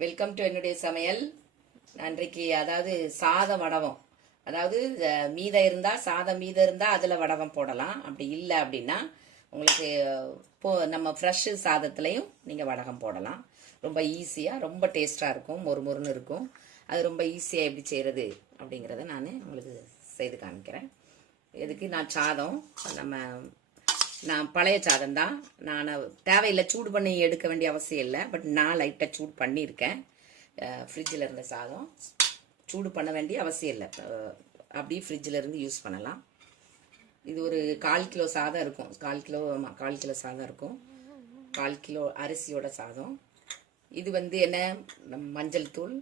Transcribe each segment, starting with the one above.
Welcome to என்னுடைய சமையல். அன்றைக்கு அதாவது சாதம் வடவம் அதாவது மீதம் இருந்தால் சாதம் மீதம் இருந்தால் அதில் வடவம் போடலாம். அப்படி இல்லை அப்படின்னா உங்களுக்கு போ நம்ம ஃப்ரெஷ்ஷு சாதத்துலேயும் நீங்கள் வடகம் போடலாம். ரொம்ப ஈஸியாக ரொம்ப டேஸ்ட்டாக இருக்கும் மொறு மொறுன்னு இருக்கும். அது ரொம்ப ஈஸியாக எப்படி செய்கிறது அப்படிங்கிறத நான் உங்களுக்கு செய்து காமிக்கிறேன். இதுக்கு நான் சாதம். நம்ம நான் பழைய சாதம் தான். நான் தேவையில்லை சூடு பண்ணி எடுக்க வேண்டிய அவசியம் இல்லை. பட் நான் லைட்டாக சூடு பண்ணியிருக்கேன். ஃப்ரிட்ஜில் இருந்த சாதம். சூடு பண்ண வேண்டிய அவசியம் இல்லை. அப்படியே ஃப்ரிட்ஜில் இருந்து யூஸ் பண்ணலாம். இது ஒரு கால் கிலோ சாதம் இருக்கும். கால் கிலோ ஆமாம் கால் கிலோ சாதம் இருக்கும். கால் கிலோ அரிசியோட சாதம். இது வந்து என்ன? மஞ்சள் தூள்.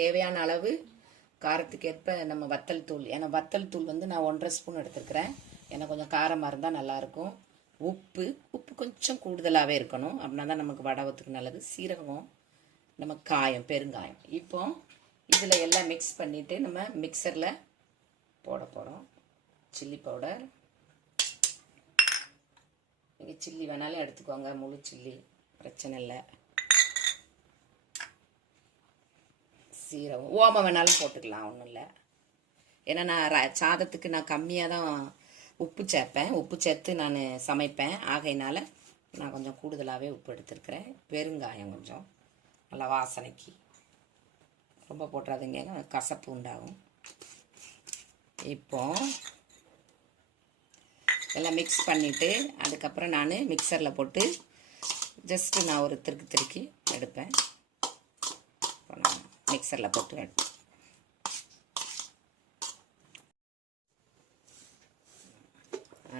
தேவையான அளவு காரத்துக்கு ஏற்ப நம்ம வத்தல் தூள். ஏன்னா வத்தல் தூள் வந்து நான் ஒன்றரை ஸ்பூன் எடுத்துருக்கிறேன். ஏன்னா கொஞ்சம் காரமாக இருந்தால் நல்லாயிருக்கும் உப்பு உப்பு கொஞ்சம் கூடுதலாகவே இருக்கணும். அப்படின்னா தான் நமக்கு வடவத்துக்கு நல்லது. சீரகம் நம்ம காயம் பெருங்காயம். இப்போ இதில் எல்லாம் மிக்ஸ் பண்ணிவிட்டு நம்ம மிக்சரில் போட போகிறோம் சில்லி பவுடர் நீங்கள் சில்லி வேணாலும் எடுத்துக்கோங்க. முழு சில்லி பிரச்சனை இல்லை. சீரகம். ஓமம் வேணாலும் போட்டுக்கலாம். ஒன்றும் இல்லை. ஏன்னா நான் ர- சாதத்துக்கு நான் கம்மியாக தான் உப்பு சேர்ப்பேன். உப்பு சேர்த்து நான் சமைப்பேன். ஆகையினால் நான் கொஞ்சம் கூடுதலாகவே உப்பு எடுத்துருக்கிறேன். பெருங்காயம் கொஞ்சம். நல்லா வாசனைக்கு. ரொம்ப போட்டுறாதீங்க. கசப்பு உண்டாகும். இப்போ எல்லாம் மிக்ஸ் பண்ணிவிட்டு அதுக்கப்புறம் நான் மிக்சரில் போட்டு ஜஸ்ட்டு நான் ஒரு திருக்கு திருக்கி எடுப்பேன். மிக்சரில் போட்டு எடுப்பேன்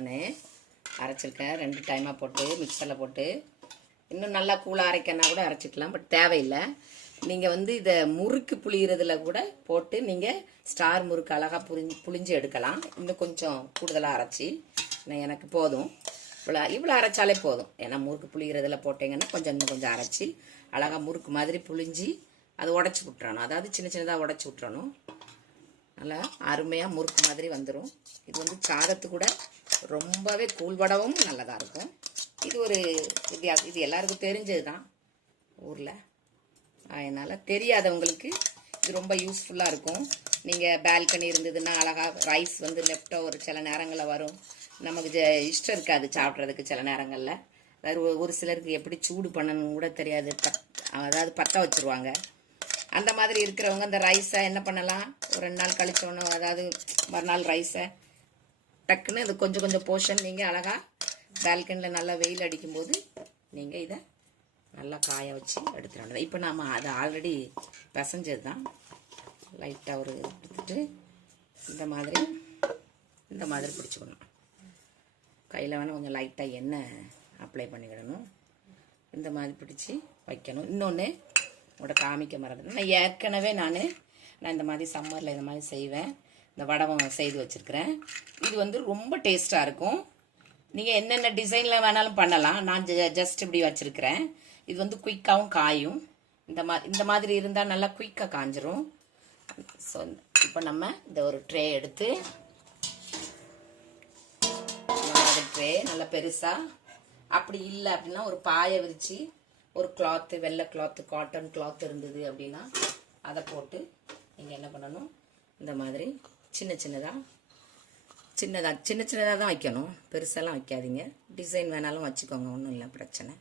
நான் அரைச்சிருக்கேன். ரெண்டு டைமாக போட்டு மிக்சரில் போட்டு. இன்னும் நல்லா கூழாக அரைக்கனா கூட அரைச்சிக்கலாம் பட் தேவையில்லை. நீங்கள் வந்து இதை முறுக்கு புளியறதுல கூட போட்டு நீங்கள் ஸ்டார் முறுக்கு அழகாக புரிஞ்சு புளிஞ்சு எடுக்கலாம். இன்னும் கொஞ்சம் கூடுதலாக அரைச்சி. நான் எனக்கு போதும். இவ்வளோ இவ்வளோ அரைச்சாலே போதும். ஏன்னா முறுக்கு புளியறதுல போட்டிங்கன்னா கொஞ்சம் இன்னும் கொஞ்சம் அரைச்சி அழகாக முறுக்கு மாதிரி புளிஞ்சு அது உடச்சி விட்டுறணும். அதாவது சின்ன சின்னதாக உடச்சி விட்டுறணும். நல்லா அருமையாக முறுக்கு மாதிரி வந்துடும் இது வந்து சாதத்து கூட ரொம்பவே கூழ்வடவும் நல்லதாக இருக்கும். இது ஒரு வித்தியாசம் இது எல்லாருக்கும் தெரிஞ்சது தான் ஊரில் அதனால் தெரியாதவங்களுக்கு இது ரொம்ப யூஸ்ஃபுல்லாக இருக்கும். நீங்கள் பால்கனி இருந்ததுன்னா அழகாக ரைஸ் வந்து லெஃப்டாக ஒரு சில நேரங்களில் வரும். நமக்கு ஜ- இஷ்டம் இருக்காது சாப்பிட்றதுக்கு சில நேரங்களில். அதாவது ஒரு- ஒரு சிலருக்கு எப்படி சூடு பண்ணணும் கூட தெரியாது. பத் அதாவது பற்ற வச்சுருவாங்க. அந்த மாதிரி இருக்கிறவங்க இந்த ரைஸை என்ன பண்ணலாம்? ஒரு ரெண்டு நாள் கழிச்சோன்னு அதாவது மறுநாள் ரைஸை டக்குன்னு இது கொஞ்சம் கொஞ்சம் போர்ஷன் நீங்கள் அழகாக பால்கனியில் நல்லா வெயில் அடிக்கும்போது நீங்கள் இதை நல்லா காய வச்சு எடுத்துடணும் இப்போ நாம் அதை ஆல்ரெடி பிசைஞ்சது தான் லைட்டாக ஒரு எடுத்துட்டு இந்த மாதிரி இந்த மாதிரி பிடிச்சிக்கணும். கையில் வேணால் கொஞ்சம் லைட்டாக எண்ணெய் அப்ளை பண்ணிக்கிடணும். இந்த மாதிரி பிடிச்சி வைக்கணும். இன்னொன்று உங்களோட காமிக்க மறந்துட்டேன். நான் ஏற்கனவே நான் நான் இந்த மாதிரி சம்மரில் இந்த மாதிரி செய்வேன். இந்த வடவம் செய்து வச்சுருக்கிறேன். இது வந்து ரொம்ப டேஸ்ட்டாக இருக்கும். நீங்கள் என்னென்ன டிசைனில் வேணாலும் பண்ணலாம். நான் ஜஸ்ட் இப்படி வச்சுருக்கிறேன். இது வந்து குயிக்காகவும் காயும். இந்த மா இந்த மாதிரி இருந்தால் நல்லா குயிக்காக காஞ்சிரும். ஸோ இப்போ நம்ம இந்த ஒரு ட்ரே எடுத்து ட்ரே நல்லா பெருசாக அப்படி இல்லை அப்படின்னா ஒரு பாயை விரித்து ஒரு கிளாத்து வெள்ளை கிளாத்து காட்டன் கிளாத் இருந்தது அப்படின்னா அதை போட்டு நீங்கள் என்ன பண்ணணும்? இந்த மாதிரி சின்ன சின்னதாக சின்னதாக சின்ன சின்னதாக தான் வைக்கணும். பெருசாலாம் வைக்காதீங்க. டிசைன் வேணாலும் வச்சுக்கோங்க ஒன்றும் இல்லை பிரச்சனை.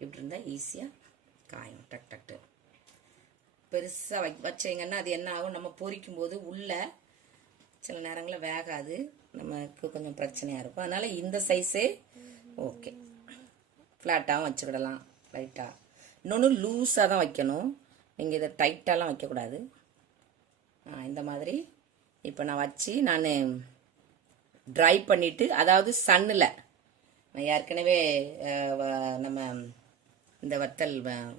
இப்படி இருந்தால் ஈஸியாக காயும் டக் டக்டு பெருசாக வை வச்சீங்கன்னா அது என்ன ஆகும்? நம்ம பொரிக்கும் போது உள்ள சில நேரங்களில் வேகாது. நமக்கு கொஞ்சம் பிரச்சனையாக இருக்கும். அதனால் இந்த சைஸே ஓகே ஃப்ளாட்டாகவும் வச்சுக்கிடலாம். லைட்டாக இன்னொன்று லூஸாக தான் வைக்கணும். நீங்கள் இதை டைட்டாலாம் வைக்கக்கூடாது. இந்த மாதிரி இப்போ நான் வச்சு நான் ட்ரை பண்ணிவிட்டு அதாவது சன்னில் நான் ஏற்கனவே வ- நம்ம இந்த வத்தல் வ-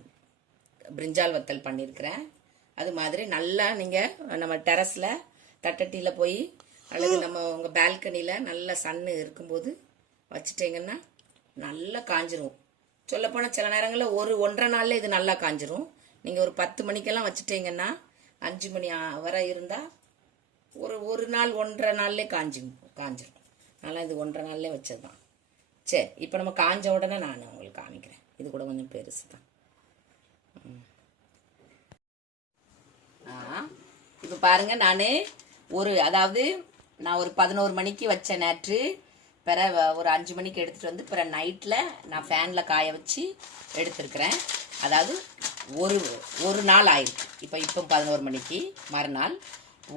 பிரிஞ்சால் வத்தல் பண்ணியிருக்கிறேன் அது மாதிரி நல்லா நீங்கள் நம்ம டெரஸில் தட்டட்டியில் போய் அல்லது நம்ம உங்கள் பால்கனியில் நல்ல சன்னு இருக்கும்போது வச்சுட்டீங்கன்னா நல்லா காஞ்சிரும். சொல்லப்போனால் சில நேரங்களில் ஒரு ஒன்றரை நாளில் இது நல்லா காஞ்சிரும். நீங்கள் ஒரு பத்து மணிக்கெல்லாம் வச்சுட்டீங்கன்னா அஞ்சு மணி வர வரை இருந்தால் ஒரு ஒரு நாள் ஒன்றரை நாள்லே காஞ்சி காஞ்சிடும் அதனால் இது ஒன்றரை நாள்லே வச்சது தான் சரி இப்போ நம்ம காஞ்ச உடனே நான் உங்களுக்கு காமிக்கிறேன். இது கூட கொஞ்சம் பெருசு தான். இப்போ பாருங்கள் நான் ஒரு அதாவது நான் ஒரு பதினோரு மணிக்கு வச்ச நேற்று பிற ஒரு அஞ்சு மணிக்கு எடுத்துகிட்டு வந்து பிற நைட்டில் நான் ஃபேனில் காய வச்சு எடுத்துருக்குறேன். அதாவது ஒரு ஒரு நாள் ஆயிருக்கு. இப்போ இப்போ பதினோரு மணிக்கு மறுநாள்.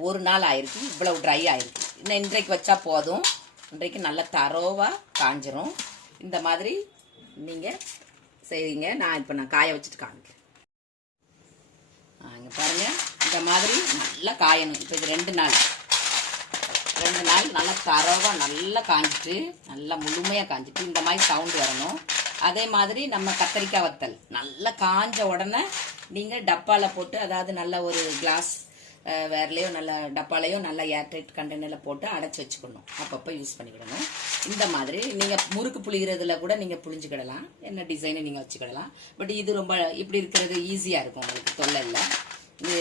ஒரு நாள் ஆயிருக்கு இவ்வளவு ட்ரை ஆயிருக்கு. இன்னும் இன்றைக்கு வச்சா போதும். இன்றைக்கு நல்ல தரோவாக காஞ்சிரும். இந்த மாதிரி நீங்கள் செய்வீங்க. நான் இப்போ நான் காய வச்சுட்டு காமிக்கிறேன். இங்கே பாருங்க. இந்த மாதிரி நல்லா காயணும். இப்போ இது ரெண்டு நாள். ரெண்டு நாள் நல்லா தரோவாக நல்லா காஞ்சிட்டு நல்லா முழுமையாக காஞ்சிட்டு இந்த மாதிரி சவுண்டு வரணும். அதே மாதிரி நம்ம கத்தரிக்காய் வத்தல். நல்லா காஞ்ச உடனே நீங்கள் டப்பாவில் போட்டு அதாவது நல்ல ஒரு கிளாஸ் வேறலையோ நல்ல டப்பாலையோ நல்லா ஏர்டைட் கண்டெய்னரில் போட்டு அடைச்சி வச்சுக்கணும். அப்பப்போ யூஸ் பண்ணிக்கிடணும். இந்த மாதிரி நீங்கள் முறுக்கு புளிகிறதுல கூட நீங்கள் புளிஞ்சுக்கிடலாம் என்ன டிசைனை நீங்கள் வச்சுக்கிடலாம். பட் இது ரொம்ப இப்படி இருக்கிறது ஈஸியாக இருக்கும் உங்களுக்கு. தொல்லை இல்லை. இது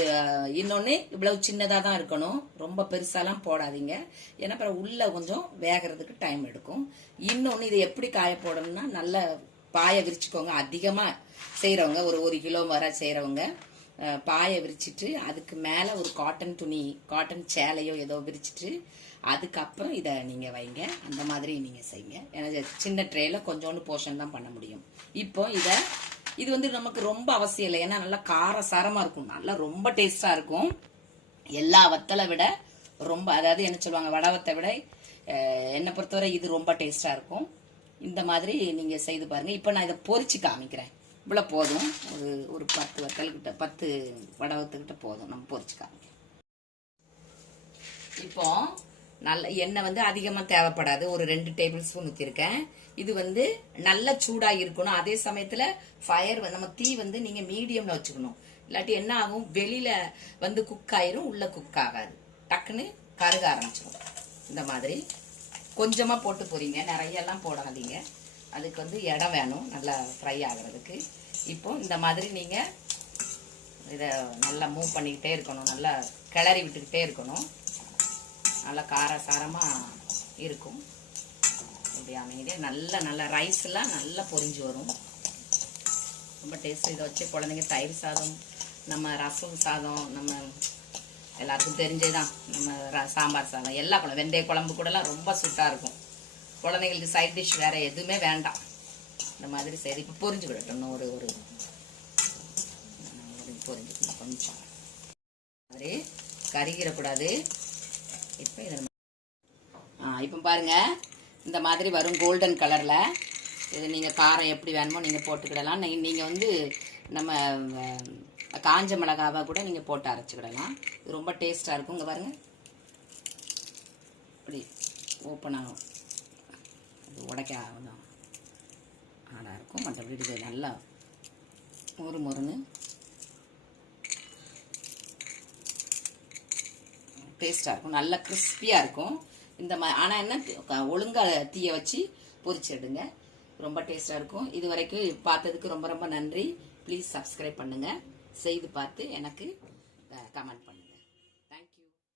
இன்னொன்று இவ்வளவு சின்னதாக தான் இருக்கணும். ரொம்ப பெருசாலாம் போடாதீங்க. ஏன்னா அப்புறம் உள்ளே கொஞ்சம் வேகிறதுக்கு டைம் எடுக்கும். இன்னொன்று இதை எப்படி காய போடணும்னா நல்ல பாயை விரிச்சுக்கோங்க. அதிகமாக செய்கிறவங்க ஒரு ஒரு கிலோ வர செய்கிறவங்க பாயை விரிச்சிட்டு அதுக்கு மேலே ஒரு காட்டன் துணி காட்டன் சேலையோ ஏதோ விரிச்சிட்டு அதுக்கப்புறம் இதை நீங்கள் வைங்க. அந்த மாதிரி நீங்கள் செய்யுங்க ஏன்னா சின்ன ட்ரேல கொஞ்சோண்டு போர்ஷன் தான் பண்ண முடியும். இப்போ இதை இது வந்து நமக்கு ரொம்ப அவசியம் இல்லை. ஏன்னா நல்லா காரசாரமாக இருக்கும். நல்லா ரொம்ப டேஸ்டாக இருக்கும். எல்லா வத்தலை விட ரொம்ப அதாவது என்ன சொல்லுவாங்க வடவத்தை விட என்னை பொறுத்தவரை இது ரொம்ப டேஸ்டாக இருக்கும். இந்த மாதிரி நீங்கள் செய்து பாருங்கள் இப்போ நான் இதை பொறிச்சு காமிக்கிறேன். இவ்வளோ போதும். ஒரு ஒரு பத்து வத்தல்கிட்ட பத்து வடவத்துக்கிட்ட போதும். நம்ம பொரிச்சு இப்போ நல்ல எண்ணெய் வந்து அதிகமாக தேவைப்படாது. ஒரு ரெண்டு டேபிள் ஸ்பூன் ஊற்றிருக்கேன் இது வந்து நல்ல சூடாக இருக்கணும். அதே சமயத்தில் ஃபயர் நம்ம தீ வந்து நீங்கள் மீடியமில் வச்சுக்கணும். இல்லாட்டி என்ன ஆகும்? வெளியில் வந்து குக் ஆயிரும் உள்ளே குக் ஆகாது. டக்குன்னு கருக ஆரம்பிச்சிடும் இந்த மாதிரி. கொஞ்சமாக போட்டு போகிறீங்க நிறையெல்லாம் போடாதீங்க. அதுக்கு வந்து இடம் வேணும் நல்லா ஃப்ரை ஆகுறதுக்கு. இப்போது இந்த மாதிரி நீங்கள் இதை நல்லா மூவ் பண்ணிக்கிட்டே இருக்கணும் நல்லா கிளறி விட்டுக்கிட்டே இருக்கணும். நல்லா காரசாரமாக இருக்கும். இப்படி அமைதியாக நல்ல நல்ல ரைஸ்லாம் நல்லா பொரிஞ்சு வரும். ரொம்ப டேஸ்ட் இதை வச்சு குழந்தைங்க தயிர் சாதம் நம்ம ரசம் சாதம் நம்ம எல்லாருக்கும் தெரிஞ்சதுதான். நம்ம ர- சாம்பார் சாதம் எல்லா குழம்பு வெந்தய குழம்பு கூடலாம் ரொம்ப சூட்டாக இருக்கும். குழந்தைங்களுக்கு சைட் டிஷ் வேறு எதுவுமே வேண்டாம். இந்த மாதிரி சரி இப்போ பொரிஞ்சு விடட்டும். ஒரு ஒரு பொரிஞ்சுக்கணும் கொஞ்சம். மாதிரி கருகிடக்கூடாது. இப்போ இதில் ஆ இப்போ பாருங்க. இந்த மாதிரி வரும் கோல்டன் கலரில் இது நீங்கள் காரம் எப்படி வேணுமோ நீங்கள் போட்டுக்கிடலாம். நீங்கள் வந்து நம்ம காஞ்ச மிளகாவை கூட நீங்கள் போட்டு அரைச்சிக்கிடலாம். இது ரொம்ப டேஸ்ட்டாக இருக்கும். இங்கே பாருங்கள் இப்படி ஓப்பன் ஆகும். இது உடைக்க ஆகும் ஆடாக இருக்கும் மற்றபடி இது நல்லா மொறு மொறுன்னு டேஸ்ட்டாக இருக்கும் நல்லா கிறிஸ்பியாக இருக்கும். இந்த மாதிரி ஆனால் என்ன ஒழுங்காக தீயை வச்சு பொரிச்சிடுங்க ரொம்ப டேஸ்ட்டாக இருக்கும். இது வரைக்கும் பார்த்ததுக்கு ரொம்ப ரொம்ப நன்றி. ப்ளீஸ் சப்ஸ்கிரைப் பண்ணுங்கள் செய்து பார்த்து எனக்கு கமெண்ட் பண்ணுங்கள்